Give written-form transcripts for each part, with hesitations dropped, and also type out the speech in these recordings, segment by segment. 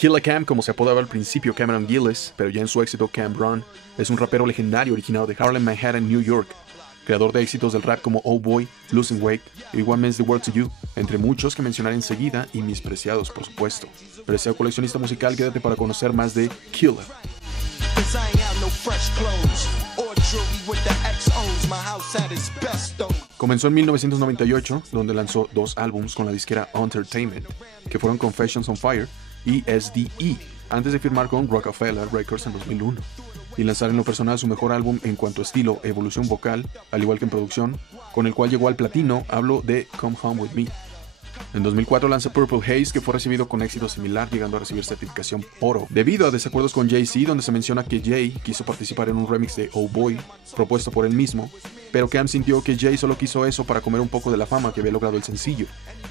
Killa Cam, como se apodaba al principio Cameron Gillis, pero ya en su éxito Cam'ron, es un rapero legendario originado de Harlem, Manhattan, New York, creador de éxitos del rap como Oh Boy, Losing Weight y What Means the World to You, entre muchos que mencionaré enseguida y mis preciados, por supuesto. Preciado coleccionista musical, quédate para conocer más de Killa. Comenzó en 1998, donde lanzó 2 álbumes con la disquera Entertainment, que fueron Confessions on Fire y SDE, antes de firmar con Rockefeller Records en 2001, y lanzar en lo personal su mejor álbum en cuanto a estilo, evolución vocal, al igual que en producción, con el cual llegó al platino. Hablo de Come Home With Me. En 2004 lanza Purple Haze, que fue recibido con éxito similar, llegando a recibir certificación oro, debido a desacuerdos con Jay-Z, donde se menciona que Jay quiso participar en un remix de Oh Boy, propuesto por él mismo, pero Cam sintió que Jay solo quiso eso para comer un poco de la fama que había logrado el sencillo.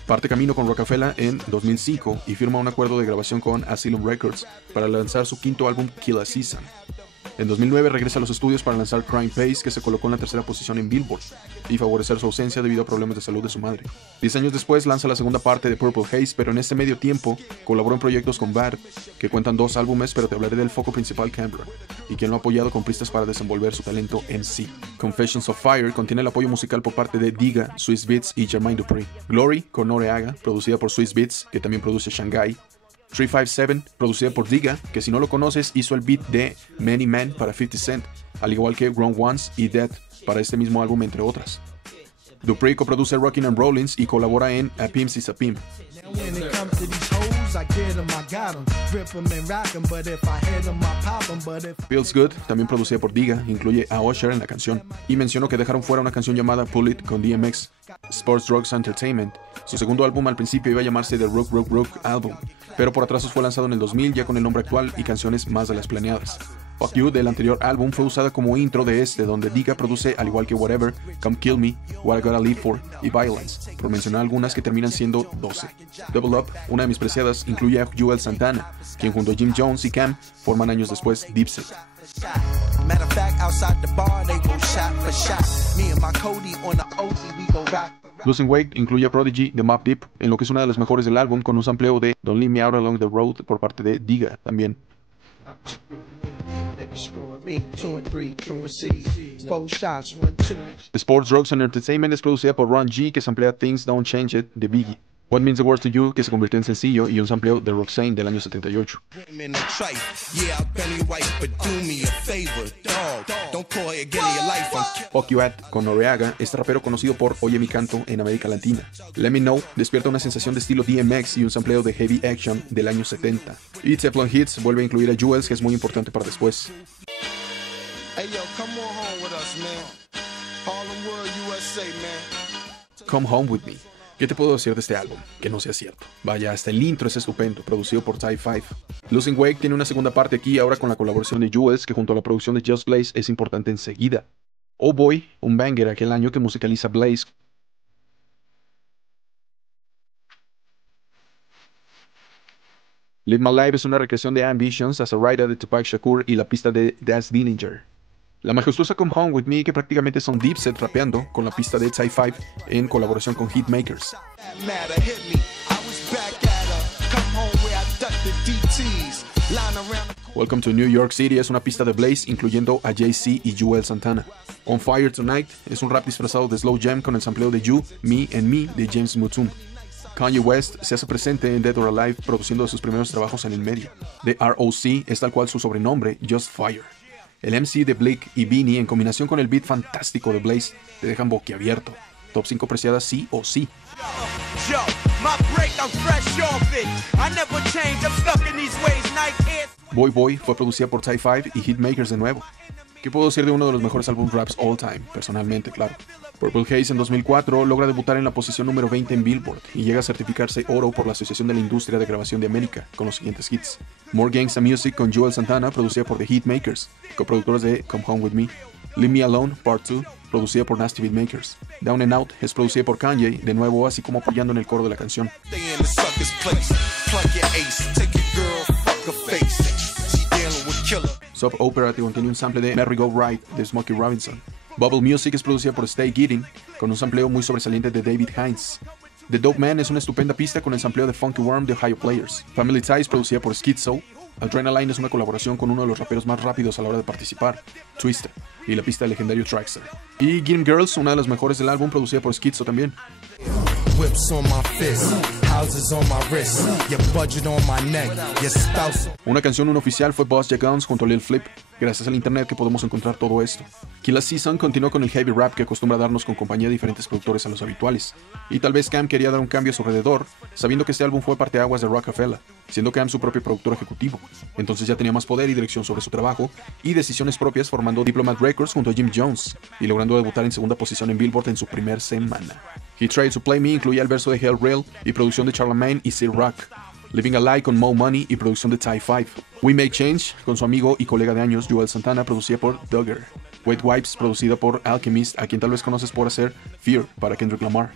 Parte camino con Rockefeller en 2005 y firma un acuerdo de grabación con Asylum Records para lanzar su quinto álbum Killa Season. En 2009 regresa a los estudios para lanzar Crime Pace, que se colocó en la tercera posición en Billboard, y favorecer su ausencia debido a problemas de salud de su madre. 10 años después lanza la segunda parte de Purple Haze, pero en este medio tiempo colaboró en proyectos con Bad, que cuentan 2 álbumes, pero te hablaré del foco principal Cam'ron, y quien lo ha apoyado con pistas para desenvolver su talento en sí. Confessions of Fire contiene el apoyo musical por parte de Diga, Swizz Beatz y Jermaine Dupri. Glory, con Noreaga, producida por Swizz Beatz, que también produce Shanghai. 357, producida por Diga, que si no lo conoces hizo el beat de Many Men para 50 Cent, al igual que Grown Ones y Death para este mismo álbum, entre otras. Dupri coproduce Rockin' and Rollins y colabora en A Pimp is a Pimp. Feels Good, también producida por Diga, incluye a Usher en la canción, y mencionó que dejaron fuera una canción llamada Pull It con DMX. Sports Drugs Entertainment, su segundo álbum al principio iba a llamarse The Rook Rook Rook Album, pero por atrasos fue lanzado en el 2000 ya con el nombre actual y canciones más de las planeadas. Fuck You del anterior álbum fue usada como intro de este, donde Diga produce al igual que Whatever, Come Kill Me, What I Gotta Live For y Violence, por mencionar algunas que terminan siendo 12. Double Up, una de mis preciadas, incluye a Juelz Santana, quien junto a Jim Jones y Cam forman años después Dipset. Losing Weight incluye a Prodigy de Mobb Deep, en lo que es una de las mejores del álbum, con un sampleo de Don't Leave Me Out Along the Road por parte de Diga también. Sports Drugs and Entertainment es producida por Ron G, que samplea Things Don't Change It de Biggie. What Means the World to You, que se convirtió en sencillo, y un sampleo de Roxanne del año 78. Fuck You At con Noreaga, este rapero conocido por Oye Mi Canto en América Latina. Let Me Know despierta una sensación de estilo DMX y un sampleo de Heavy Action del año 70. Y Teflon Hits vuelve a incluir a Juelz, que es muy importante para después. Come Home With Me. ¿Qué te puedo decir de este álbum? Que no sea cierto. Vaya, hasta el intro es estupendo, producido por Type 5. Losing Weight tiene una segunda parte aquí, ahora con la colaboración de Juelz, que junto a la producción de Just Blaze es importante enseguida. Oh Boy, un banger aquel año que musicaliza Blaze. Live My Life es una recreación de Ambitions, As a Writer de Tupac Shakur y la pista de Daz Dillinger. La majestuosa Come Home With Me, que prácticamente son Dipset rapeando, con la pista de Type 5 en colaboración con Hitmakers. Welcome to New York City es una pista de Blaze, incluyendo a Jay-Z y Juelz Santana. On Fire Tonight es un rap disfrazado de slow jam con el sampleo de You, Me and Me de James Mutum. Kanye West se hace presente en Dead or Alive, produciendo sus primeros trabajos en el medio. The ROC es tal cual su sobrenombre, Just Fire. El MC de Blick y Beanie en combinación con el beat fantástico de Blaze te dejan boquiabierto. Top 5 preciadas sí o sí. Boy Boy fue producida por Type 5 y Hitmakers de nuevo. ¿Qué puedo decir de uno de los mejores álbumes raps all time? Personalmente, claro. Purple Haze en 2004 logra debutar en la posición número 20 en Billboard y llega a certificarse oro por la Asociación de la Industria de Grabación de América con los siguientes hits: More Gangsta Music con Juelz Santana, producida por The Hitmakers, coproductores de Come Home With Me. Leave Me Alone Part 2, producida por Nasty Beatmakers. Down and Out es producida por Kanye, de nuevo, así como apoyando en el coro de la canción. Soap Opera te contiene un sample de Merry Go Right de Smokey Robinson. Bubble Music es producida por Stay Gidding, con un sampleo muy sobresaliente de David Hines. The Dope Man es una estupenda pista con el sampleo de Funky Worm de Ohio Players. Family Ties, producida por Schizo. Adrenaline es una colaboración con uno de los raperos más rápidos a la hora de participar, Twista, y la pista del legendario Traxxer. Y Get 'Em Girls, una de las mejores del álbum, producida por Schizo también. Una canción unooficial fue Boss Jack Guns junto a Lil Flip. Gracias al internet que podemos encontrar todo esto. Killa Season continuó con el heavy rap que acostumbra darnos con compañía de diferentes productores a los habituales. Y tal vez Cam quería dar un cambio a su alrededor, sabiendo que este álbum fue parteaguas de Roc-A-Fella, siendo Cam su propio productor ejecutivo. Entonces ya tenía más poder y dirección sobre su trabajo, y decisiones propias formando Diplomat Records junto a Jim Jones, y logrando debutar en segunda posición en Billboard en su primer semana. He Tried to Play Me incluía el verso de Hell Rail y producción de Charlamagne y Sir Rock. Living a Lie con Mo Money y producción de Ty 5. We Make Change con su amigo y colega de años Joel Santana, producida por Duggar. Wet Wipes, producida por Alchemist, a quien tal vez conoces por hacer Fear para Kendrick Lamar.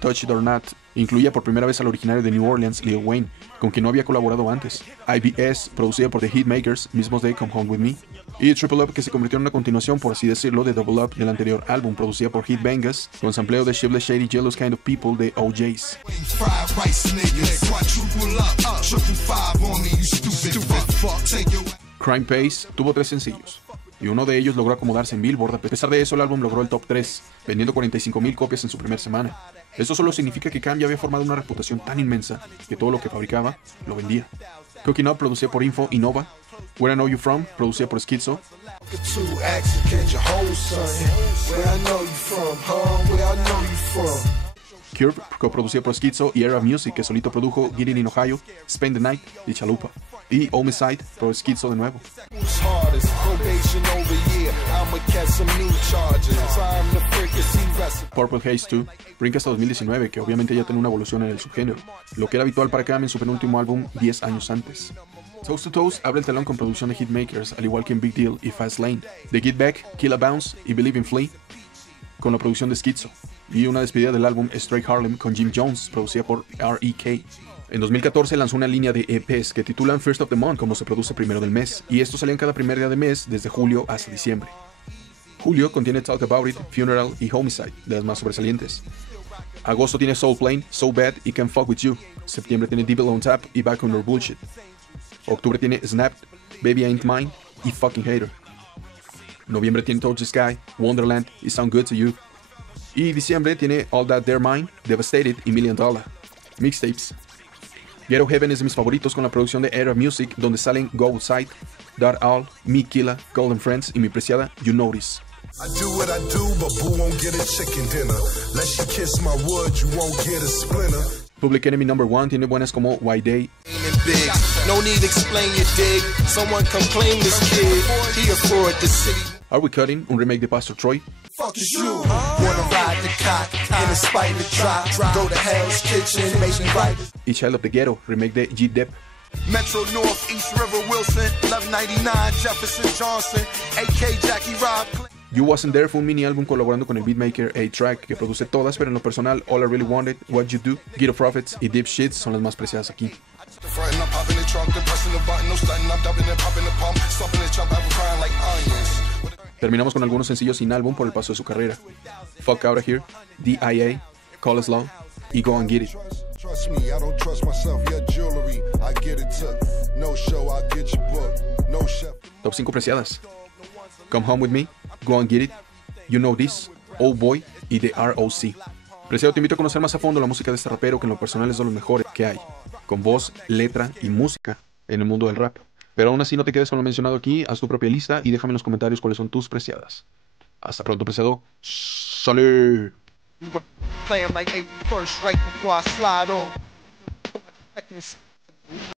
Touch It or Not incluía por primera vez al originario de New Orleans, Lil Wayne, con quien no había colaborado antes. IBS, producida por The Hitmakers, mismos de Come Home With Me. Y Triple Up, que se convirtió en una continuación, por así decirlo, de Double Up del anterior álbum, producida por Heat Bangers, con sampleo de Shibboleth Shady Jealous Kind of People de OJs. Crime Pace tuvo 3 sencillos, y uno de ellos logró acomodarse en Billboard. A pesar de eso, el álbum logró el top 3, vendiendo 45,000 copias en su primera semana. Esto solo significa que Cam ya había formado una reputación tan inmensa que todo lo que fabricaba, lo vendía. Cooking Up, producida por Info y Nova. Where I Know You From, producida por Schizo. Curve, coproducida por Schizo y Era Music, que solito produjo Get It in Ohio, Spend the Night y Chalupa. Y Homicide, por Schizo de nuevo. Purple Haze 2 brinca hasta 2019, que obviamente ya tiene una evolución en el subgénero, lo que era habitual para Cam en su penúltimo álbum 10 años antes. Toast to Toast abre el telón con producción de Hitmakers, al igual que en Big Deal y Fast Lane, de Get Back, Kill a Bounce y Believe in Flea, con la producción de Schizo, y una despedida del álbum Straight Harlem con Jim Jones, producida por R.E.K. En 2014 lanzó una línea de EPs que titulan First of the Month, como se produce primero del mes, y estos salían cada primer día de mes desde julio hasta diciembre. Julio contiene Talk About It, Funeral y Homicide, de las más sobresalientes. Agosto tiene Soul Plane, So Bad y Can't Fuck With You. Septiembre tiene Devil on Tap y Back on Your Bullshit. Octubre tiene Snapped, Baby Ain't Mine y Fucking Hater. Noviembre tiene Touch the Sky, Wonderland y Sound Good to You. Y diciembre tiene All That They're Mine, Devastated y $1 Million. Mixtapes. Ghetto Heaven es de mis favoritos, con la producción de Era Music, donde salen Go Outside, That All, Me Killa, Golden Friends y mi preciada You Notice. I do what I do, but boo won't get a chicken dinner. Unless you kiss my wood, you won't get a splinter. Public Enemy No. 1 tiene buenas como Why Day. No need to explain your dig. Someone come claim this kid. He afford the city. Are We Cutting, un remake de Pastor Troy. Fuck is you. Wanna ride the cock in a spider drop. Go to Hell's Kitchen, maybe right. Y Child of the Ghetto, remake de G-Dep. Metro North, East River, Wilson, 1199, Jefferson, Johnson, AK Jackie Rob. You Wasn't There fue un mini álbum colaborando con el beatmaker A-Track, que produce todas, pero en lo personal All I Really Wanted, What You Do, Ghetto Prophets y Deep Shits son las más preciadas aquí. Terminamos con algunos sencillos sin álbum por el paso de su carrera: Fuck Outta Here, D.I.A., Call Us Love y Go and Get It. Top 5 preciadas: Come Home With Me, Go and Get It, You Know This, Oh Boy y The R.O.C. Preciado, te invito a conocer más a fondo la música de este rapero, que en lo personal es de los mejores que hay, con voz, letra y música en el mundo del rap. Pero aún así no te quedes con lo mencionado aquí, haz tu propia lista y déjame en los comentarios cuáles son tus preciadas. Hasta pronto, preciado. ¡Salud!